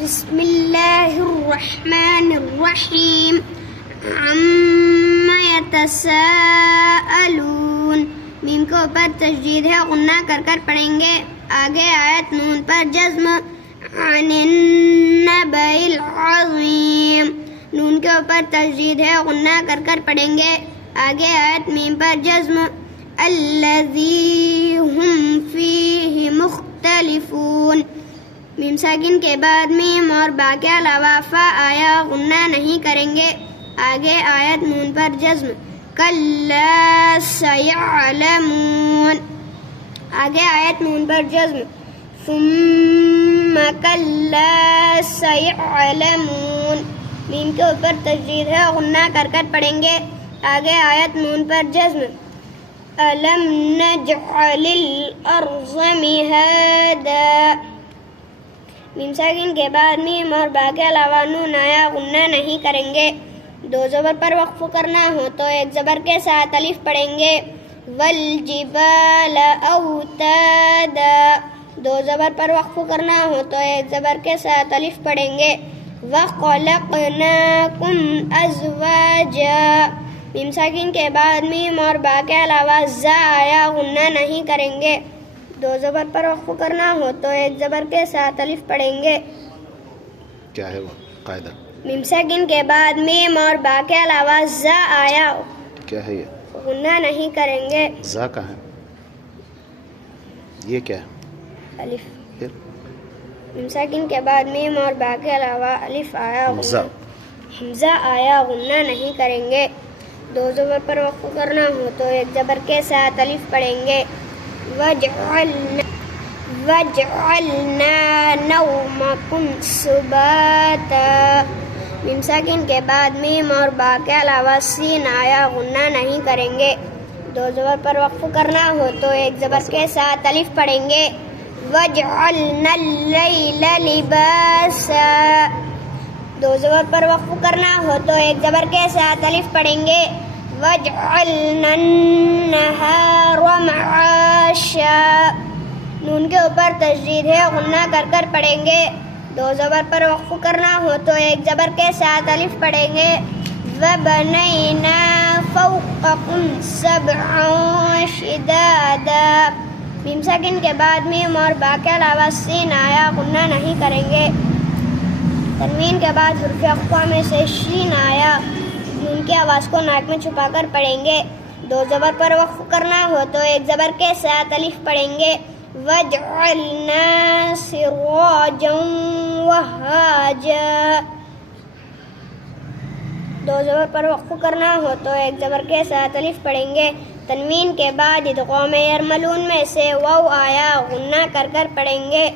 بسم اللہ الرحمن الرحیم عما یتساءلون. میم کے اوپر تشدید ہے، غنہ کر کر پڑھیں گے. آگے آیت نون پر جزم. عن النبأ العظیم. نون کے اوپر تشدید ہے، غنہ کر کر پڑھیں گے. آگے آیت میم پر جزم. الذی ہم فیہ مختلفون. میم ساکن کے بعد میم اور با کے علاوہ فا آیا، غنہ نہیں کریں گے. آگے آیت نون پر جزم. کلا سیعلمون. آگے آیت نون پر جزم. ثم کلا سیعلمون. میم کے اوپر تشدید ہے، غنہ کر کر پڑھیں گے. آگے آیت نون پر جزم. الم نجعل الارض مہادا. میم ساکن کے بعد میم اور با کے علاوہ نون آیا، غنہ نہیں کریں گے. دو زبر پر وقف کرنا ہو تو ایک زبر کے ساتھ الف پڑھیں گے. والجبال اوتادا. دو زبر پر وقف کرنا ہو تو ایک زبر کے ساتھ الف پڑھیں گے. وخلقناکم ازواجا. میم ساکن کے بعد میم اور با کے علاوہ زا آیا، غنہ نہیں کریں گے. دو زبر پر وقف کرنا ہو تو ایک زبر کے ساتھ الف پڑھیں گے. کیا ہے وہ قاعدہ؟ میم ساکن کے بعد میم اور با کے علاوہ زا آیا، کیا ہے یہ؟ غنہ نہیں کریں گے. زا کہاں ہے؟ یہ کیا ہے؟ الف. پھر میم ساکن کے بعد میم اور با کے علاوہ الف آیا، حمزہ. حمزہ آیا، غنہ نہیں کریں گے. دو زبر پر وقف کرنا ہو تو ایک زبر کے ساتھ الف پڑھیں گے. وجعلنا نومکم سباتا. میم ساکن کے بعد میم اور با کے علاوہ سین آیا، غنہ نہیں کریں گے. دو زبر پر وقف کرنا ہو تو ایک زبر کے ساتھ الف پڑھیں گے. وجعلنا اللیل لباسا. دو زبر پر وقف کرنا ہو تو ایک زبر کے ساتھ الف پڑھیں گے. وجعلنا النہار معاشا. نون کے اوپر تشدید ہے، غنہ کر کر پڑھیں گے. دو زبر پر وقف کرنا ہو تو ایک زبر کے ساتھ الف پڑھیں گے. وبنینا فوقکم سبعا شدادا. میم ساکن کے بعد میم اور با کے علاوہ سین آیا، غنہ نہیں کریں گے. تنوین کے بعد حرف اقوا میں سے شین آیا، نون کی آواز کو ناک میں چھپا کر پڑھیں گے. دو زبر پر وقف کرنا ہو تو ایک زبر کے ساتھ الف پڑھیں گے. وجعلنا سراجا وہاجا. دو زبر پر وقف کرنا ہو تو ایک زبر کے ساتھ الف پڑھیں گے. تنوین کے بعد ادغام یرملون میں سے واو آیا، غنہ کر کر پڑھیں گے.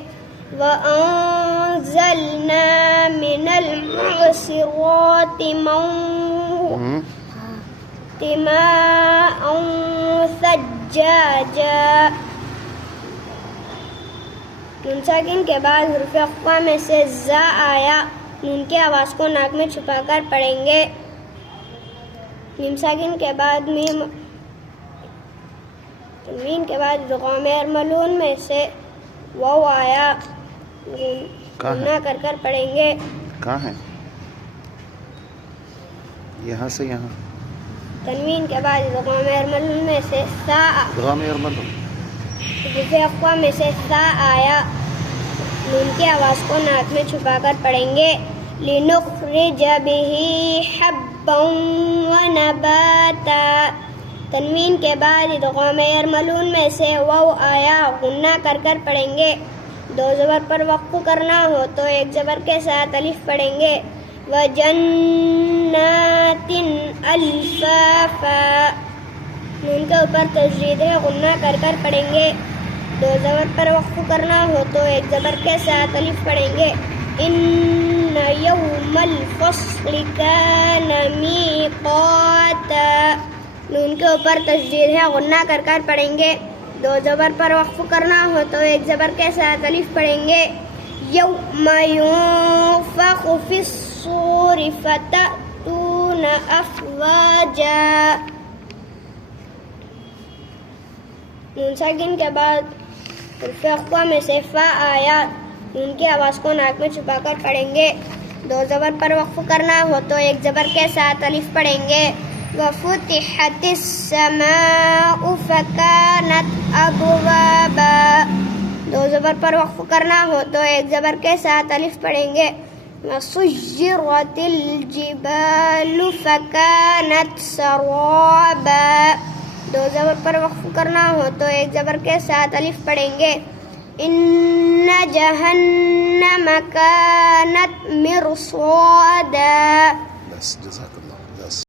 وَأَنزَلْنَا مِنَ الْمُعْصِرَاتِ مَاءً ثَجَّاجًا. نون ساکن کے بعد حرف اقوا میں سے زا آیا، نون کی آواز کو ناک میں چھپا کر پڑھیں گے. میم ساکن کے بعد میم، تنوین کے بعد ادغام یرملون میں سے واو آیا، غنہ کر کر پڑھیں گے. کہاں ہے؟ یہاں سے یہاں. تنوین کے بعد ادغام یرملون میں سے سا، ادغام یرملون حرف اقوا میں سے سا آیا، نون کی آواز کو ناک میں چھپا کر پڑھیں گے. لِنُخْرِجَ بِهِ حَبًّا وَنَبَاتًا. تنوین کے بعد ادغام یرملون میں سے واو آیا، غنہ کر کر پڑھیں گے. دو زبر پر وقف کرنا ہو تو ایک زبر کے ساتھ الف پڑھیں گے. وَجَنَّاتٍ أَلْفَافًا. نون کے اوپر تشدید ہے، غنہ کر کر پڑھیں گے. دو زبر پر وقف کرنا ہو تو ایک زبر کے ساتھ الف پڑھیں گے. إِنَّ يَوْمَ الْفَصْلِ كَانَ مِيقَاتًا. نون کے اوپر تشدید ہے، غنہ کر کر پڑھیں گے. دو زبر پر وقف کرنا ہو تو ایک زبر کے ساتھ الف پڑھیں گے. یوم ينفخ في الصور فتأتون أفواجا. نون ساکن کے بعد حرف اقوا میں سے فا آیا، ان کی آواز کو ناک میں چھپا کر پڑھیں گے. دو زبر پر وقف کرنا ہو تو ایک زبر کے ساتھ الف پڑھیں گے. وَفُتِحَتِ السَّمَاءُ فَكَانَتْ أَبْوَابًا. دو زبر پر وقف کرنا ہو تو ایک زبر کے ساتھ الف پڑھیں گے. وَسُيِّرَتِ الْجِبَالُ فَكَانَتْ سَرَابًا. دو زبر پر وقف کرنا ہو تو ایک زبر کے ساتھ الف پڑھیں گے. إِنَّ جَهَنَّمَ كَانَتْ مِرْصَادًا. بس جزاک